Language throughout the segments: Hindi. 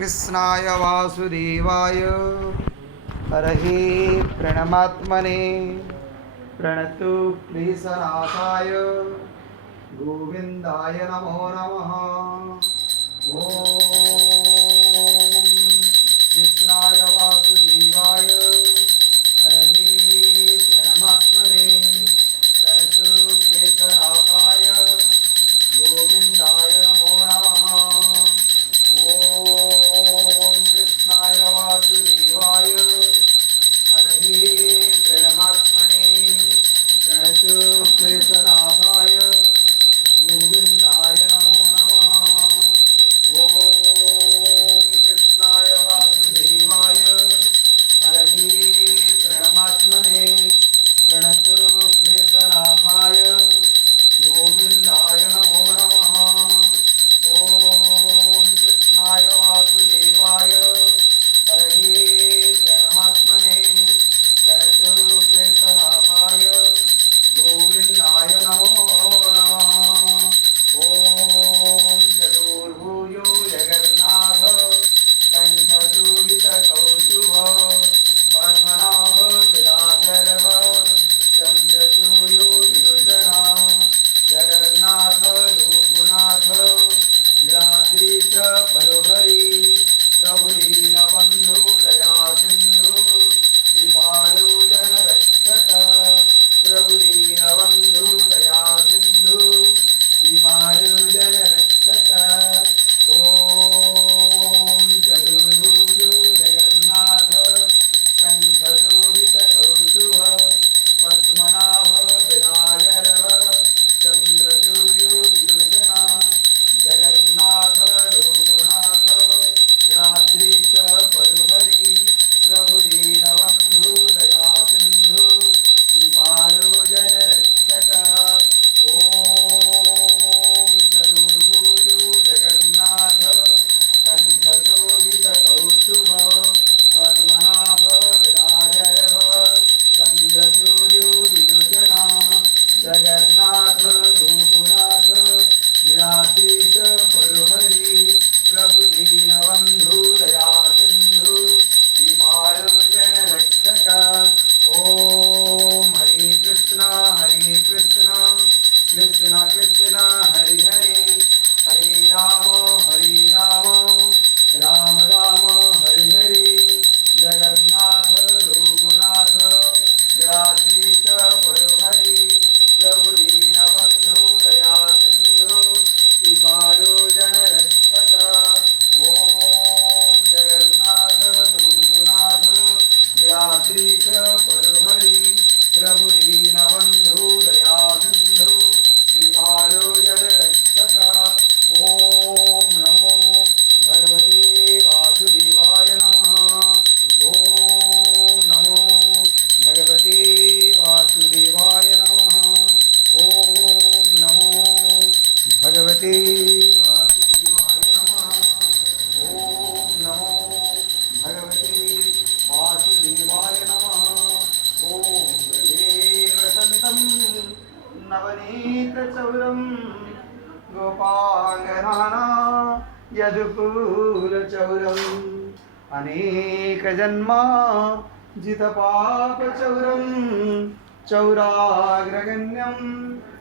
कृष्णाय वासुदेवाय हरहे प्रणमात्मने प्रणतु क्लेशनाशाय गोविंदाय नमो नमः। ओम कृष्णाय वासुदेवाय हरहे प्रणमात्मने प्रणतु क्लेशनाशाय गोविंदाय नमो नमः। ओम कृष्णाय वासुदेवाय हरहे प्रणमात्मने प्रणतु क्लेशनाशाय गोविंदाय नमो नमः। ओम कृष्णाय वासुदेवाय हरहे प्रणमात्मने प्रणतु क्लेशनाशाय गोविंदाय नमो नमः। ओम कृष्णाय वासुदेवाय हरहे प्रणमात्मने प्रणतु क्लेशनाशाय गोविंदाय नमो नमः। ओम चतुर्भुजो जगन्नाथ कंठशोभितकौस्तुभ पद्मनाभ विराजरव चन्द्रसूर्यो विलोचना जगन्नाथ लोकनाथ नीलाद्रीश परोहरि प्रभु दीनबन्धु दया सिन्धु कृपालु जनरक्षक प्रभु दीनबन्धु दया सिन्धु कृपालु जनरक्षक। ओम चतुर्भुजो जगन्नाथ कंठशोभितकौस्तुभ पद्मनाभ विराजरव चन्द्रसूर्यो विलोचना जगन्नाथ लोकनाथ नीलाद्रीश परोहरि प्रभु दीनबन्धु दया सिन्धु कृपालु जनरक्षक। ओम चतुर्भुजो जगन्नाथ कंठशोभितकौस्तुभ पद्मनाभ विराजरव चन्द्रसूर्यो विलोचना जगन्नाथ लोकनाथ नीलाद्रीश परोहरि प्रभु दीनबन्धु दया सिन्धु कृपालु जनरक्षक। ओम हरे कृष्णा कृष्ण कृष्ण हरे हरे हरे राम राम राम हरे हरे जगन्नाथ लोकनाथ नीलाद्रीश परोहरि प्रभु दीनबन्धु दया सिन्धु कृपालु जनरक्षक। ओम जगन्नाथ लोकनाथ नीलाद्रीश परोहरि प्रभु दीनबन्धु दया सिन्धु कृपालु जनरक्षक। ओम नमो भगवते वासुदेवाय नमः। ओम नमो भगवते वासुदेवाय नमः। ओम नमो भगवते वासुदेवाय नमः। ओम नमो भगवते वासुदेवाय नमः। ओम देव संतं नवनीतचौरं गोपांगनाना यदुकूलचौरम् अनेकजन्मा जितपापचौरं चौराग्रगण्यं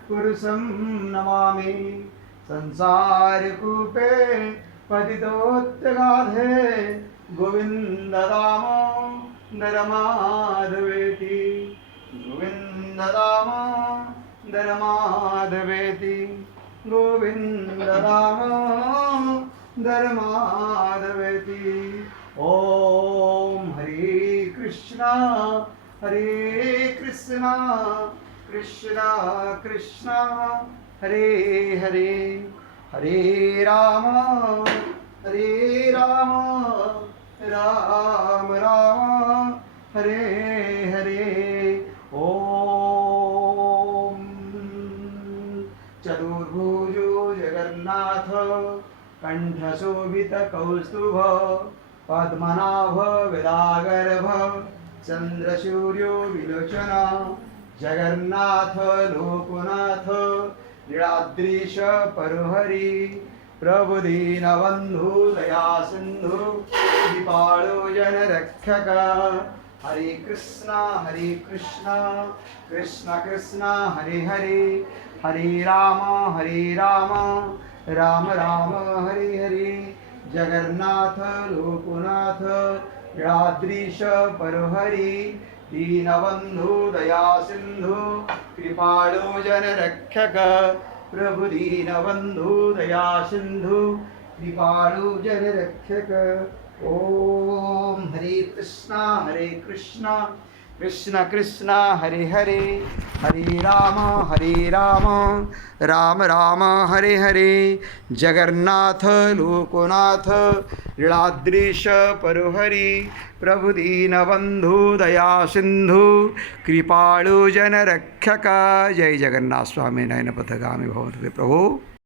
पुरुषं नमामि संसारकूपे पतितोत्तगाधे गोविन्ददामोदर माधवेति गोविन्ददामोदर माधवेति गोविन्ददामोदर माधवेति। ओम हरे कृष्णा कृष्ण कृष्ण हरे हरे हरे राम राम राम हरे हरे। ओम चतुर्भुजो जगन्नाथ कंठशोभितकौस्तुभ पद्मनाभ विरागर्भ चन्द्रसूर्यो विलोचना जगन्नाथ लोकनाथ नीलाद्रीश परोहरि प्रभु दीनबन्धु दया सिन्धु कृपाळु जनरक्षक हरे कृष्णा कृष्ण कृष्ण हरे हरे हरे राम राम राम हरे हरे जगन्नाथ लोकनाथ नीलाद्रीश परोहरि दीनबन्धु दया सिन्धु कृपाळु जनरक्षक प्रभु दीनबन्धु दया सिन्धु कृपाळु जनरक्षक ओम हरे कृष्णा कृष्ण कृष्ण हरे हरे हरे राम राम राम हरे हरे जगन्नाथ लोकनाथ नीलाद्रीश परोहरि प्रभु दीनबन्धु दया सिन्धु कृपाळु जनरक्षक जय जगन्नाथ स्वामी नयन पथगामी भवतु प्रभु।